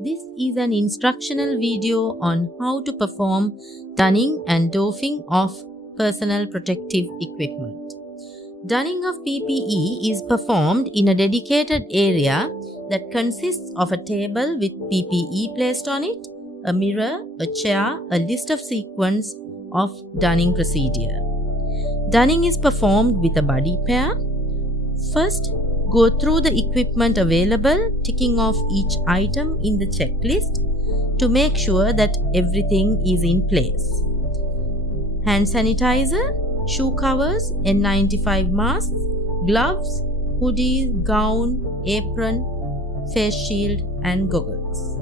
This is an instructional video on how to perform donning and doffing of personal protective equipment. Donning of PPE is performed in a dedicated area that consists of a table with PPE placed on it, a mirror, a chair, a list of sequence of donning procedure. Donning is performed with a buddy pair. First, go through the equipment available, ticking off each item in the checklist to make sure that everything is in place. Hand sanitizer, shoe covers, N95 masks, gloves, hoodies, gown, apron, face shield and goggles.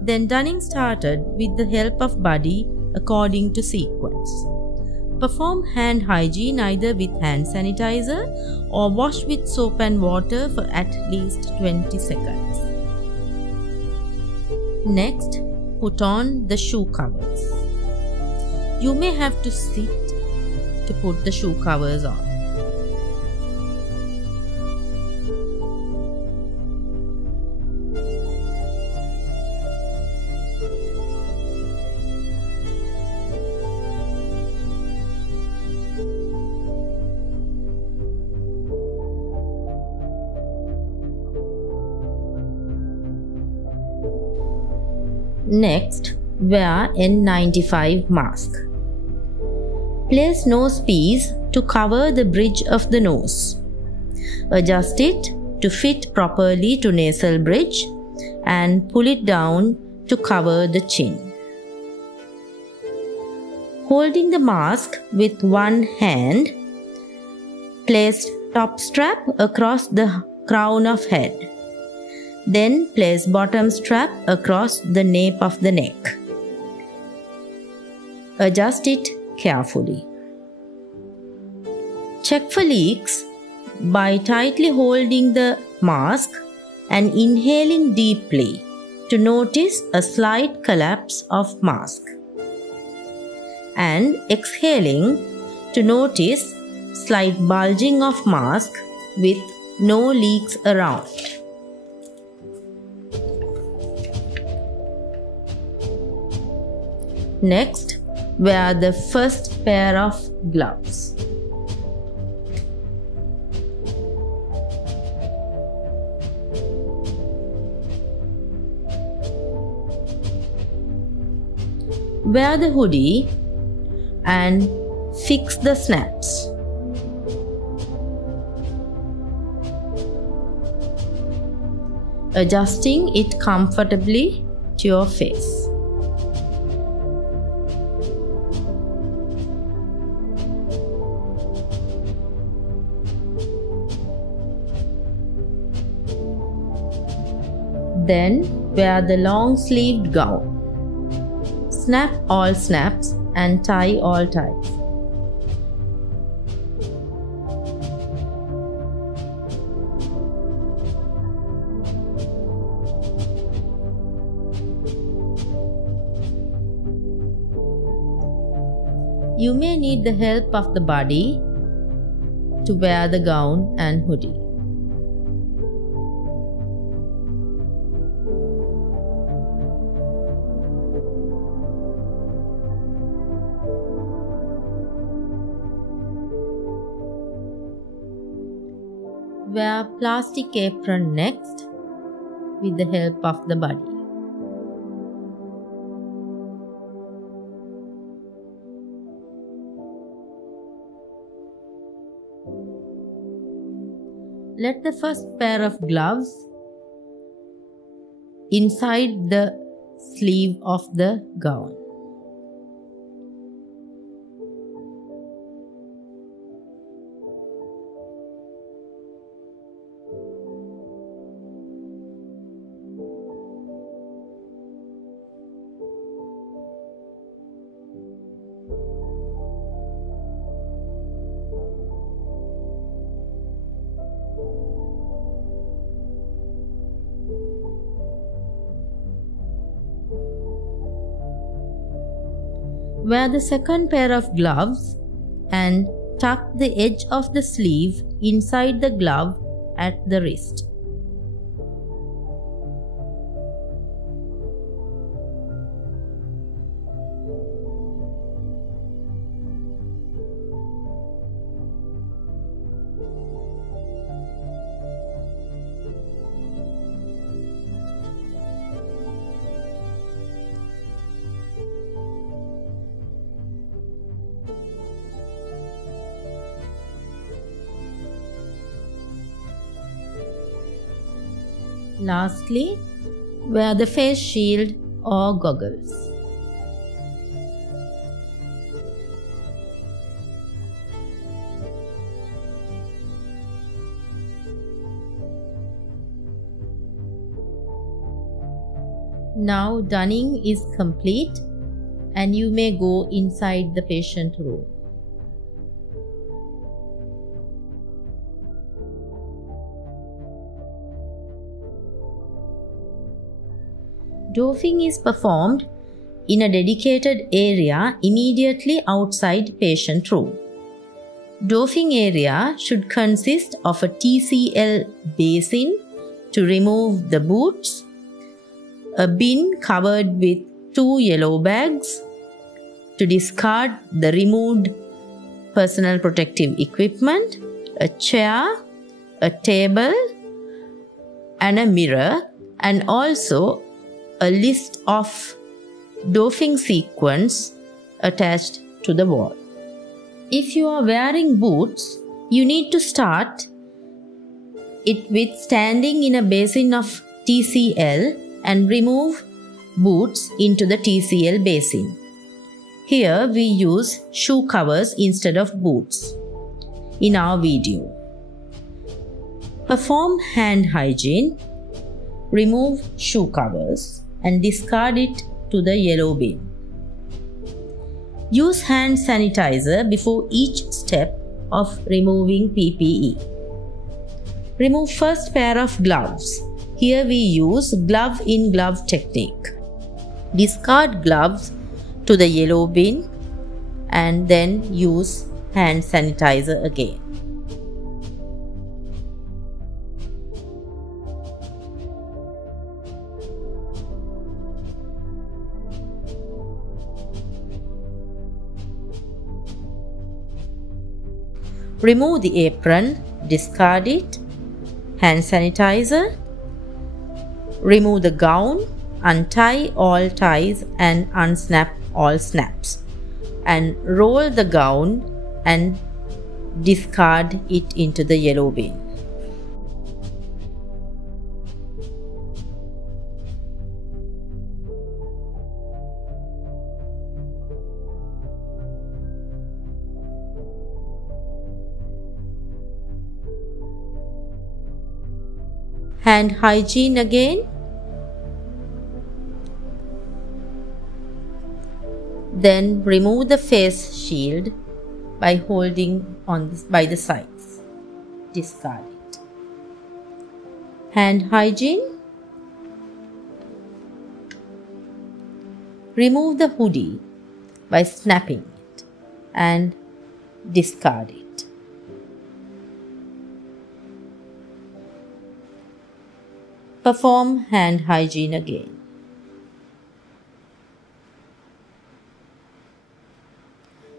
Then donning started with the help of buddy according to sequence. Perform hand hygiene either with hand sanitizer or wash with soap and water for at least 20 seconds. Next, put on the shoe covers. You may have to sit to put the shoe covers on. Next, wear N95 mask. Place nose piece to cover the bridge of the nose. Adjust it to fit properly to nasal bridge and pull it down to cover the chin. Holding the mask with one hand, place top strap across the crown of head. Then place bottom strap across the nape of the neck. Adjust it carefully. Check for leaks by tightly holding the mask and inhaling deeply to notice a slight collapse of mask, and exhaling to notice slight bulging of mask with no leaks around. Next, wear the first pair of gloves. Wear the hoodie and fix the snaps. Adjusting it comfortably to your face. Then wear the long-sleeved gown. Snap all snaps and tie all ties. You may need the help of the buddy to wear the gown and hoodie. Wear plastic apron next with the help of the buddy. Let the first pair of gloves inside the sleeve of the gown. Wear the second pair of gloves and tuck the edge of the sleeve inside the glove at the wrist. Lastly, wear the face shield or goggles. Now dunning is complete and you may go inside the patient room. Doffing is performed in a dedicated area immediately outside patient room. Doffing area should consist of a TCL basin to remove the boots, a bin covered with 2 yellow bags to discard the removed personal protective equipment, a chair, a table, and a mirror, and also a list of doffing sequence attached to the wall. If you are wearing boots, you need to start it with standing in a basin of TCL and remove boots into the TCL basin. Here we use shoe covers instead of boots in our video. Perform hand hygiene, remove shoe covers and discard it to the yellow bin. Use hand sanitizer before each step of removing PPE. Remove first pair of gloves. Here we use glove-in-glove technique. Discard gloves to the yellow bin and then use hand sanitizer again. Remove the apron, discard it, hand sanitizer. Remove the gown, untie all ties and unsnap all snaps, and roll the gown and discard it into the yellow bin. Hand hygiene again. Then remove the face shield by holding on by the sides. Discard it. Hand hygiene. Remove the hoodie by snapping it and discard it. Perform hand hygiene again.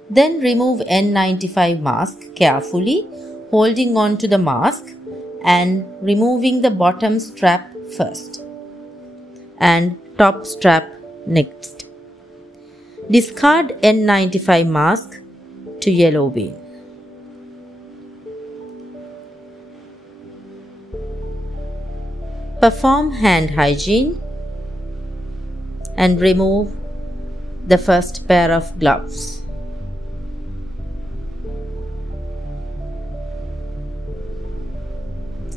Then remove N95 mask carefully, holding on to the mask and removing the bottom strap first and top strap next. Discard N95 mask to yellow bin. Perform hand hygiene and remove the first pair of gloves.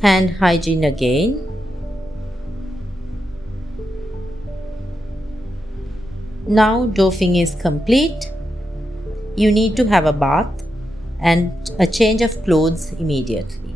Hand hygiene again. Now doffing is complete. You need to have a bath and a change of clothes immediately.